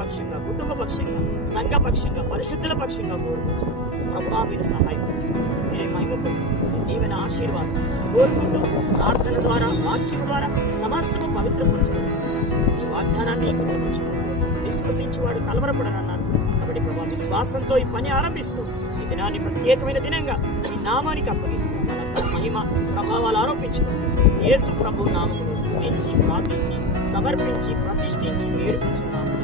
పక్షంగా, కుటుంబ పక్షంగా, సంఘ పక్షంగా, పరిశుద్ధుల పక్షంగా కోరుకోవచ్చు. ప్రభువా మీరు సహాయం చేస్తారు. మీరే మహిమకు దీవెన ఆశీర్వాదం కోరుకుంటూ ప్రార్థన ద్వారా, వాక్యం ద్వారా సమస్తము పవిత్రపరచబడుతుంది. ఈ వాగ్దానాన్ని విశ్వసించువాడు కలవరపడనన్నారు కాబట్టి ప్రభా విశ్వాసంతో ఈ పని ఆరంభిస్తూ ఈ దినాన్ని ప్రత్యేకమైన దినంగా ఈ నామానికి అప్పగిస్తూ మహిమ ప్రభావాలు ఆరోపించుకుని యేసు ప్రభు నామమును స్తుతించి ప్రార్థించి సమర్పించి ప్రతిష్ఠించి వేడుకుంటున్నాము.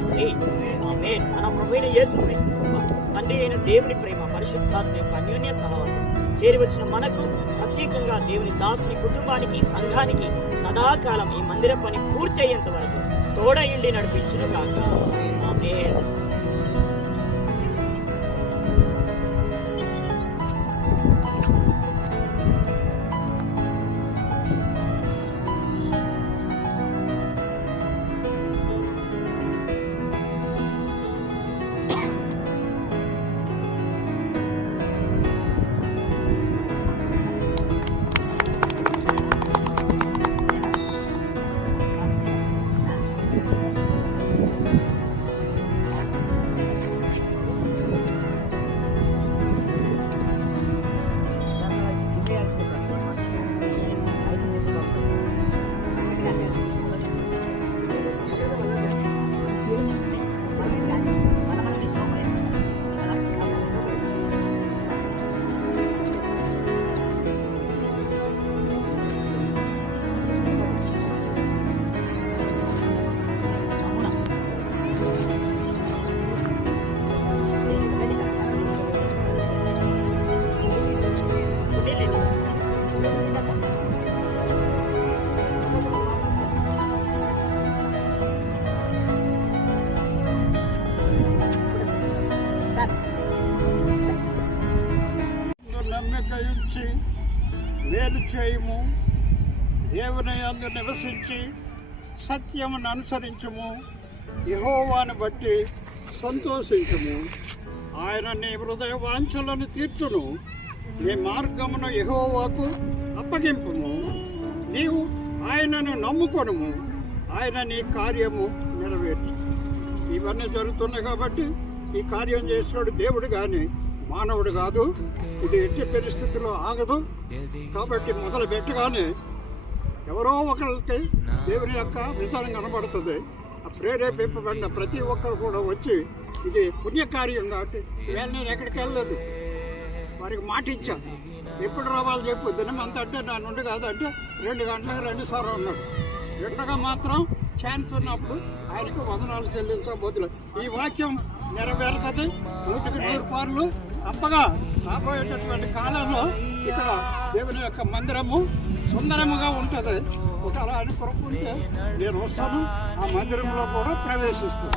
ఆమేన్. మన ప్రభువైన యేసుక్రీస్తు కృప, తండ్రి అయిన దేవుని ప్రేమ, పరిశుద్ధాత్మ యొక్క అన్యోన్య సహవాసం చేరి వచ్చిన మనకు, ప్రత్యేకంగా దేవుని దాసుని కుటుంబానికి, సంఘానికి సదాకాలం ఈ మందిర పని పూర్తి అయ్యేంత వరకు తోడయుండి నడిపించును గాక. ఆమేన్. మేలు చేయము, దేవుని యందు నివసించి సత్యమును అనుసరించుము, యెహోవాను బట్టి సంతోషించుము. ఆయన నీ హృదయ వాంఛలను తీర్చును. నీ మార్గమును యెహోవాకు అప్పగింపుము. నీవు ఆయనను నమ్ముకొనుము, ఆయన నీ కార్యము నెరవేర్చు. ఇవన్నీ జరుగుతున్నాయి కాబట్టి ఈ కార్యం చేస్తున్నాడు దేవుడు కానీ మానవుడు కాదు. ఇది ఎట్టి పరిస్థితుల్లో ఆగదు. కాబట్టి మొదలు పెట్టగానే ఎవరో ఒకరికి దేవుని యొక్క విచారం కనబడుతుంది. ఆ ప్రేరేపింపబడిన ప్రతి ఒక్కరు కూడా వచ్చి ఇది పుణ్యకార్యం కాబట్టి నేను ఎక్కడికి వెళ్ళలేదు, వారికి మాట ఇచ్చాను. ఎప్పుడు రావాలి చెప్పు, దినమంతా అంటే నా నుండి కాదంటే 2 గంటలకు 2 సార్లు ఉన్నాడు. రెండగా మాత్రం ఛాన్స్ ఉన్నప్పుడు ఆయనకు వందనాలు చెల్లించబోతులు. ఈ వాక్యం నెరవేరుతుంది 100 పార్లు. అప్పగా రాబోయేటటువంటి కాలంలో ఇక్కడ దేవుని యొక్క మందిరము సుందరముగా ఉంటుంది. ఒకవేళ ఆయన కొరకుంటే నేను వస్తాను, ఆ మందిరంలో కూడా ప్రవేశిస్తాను.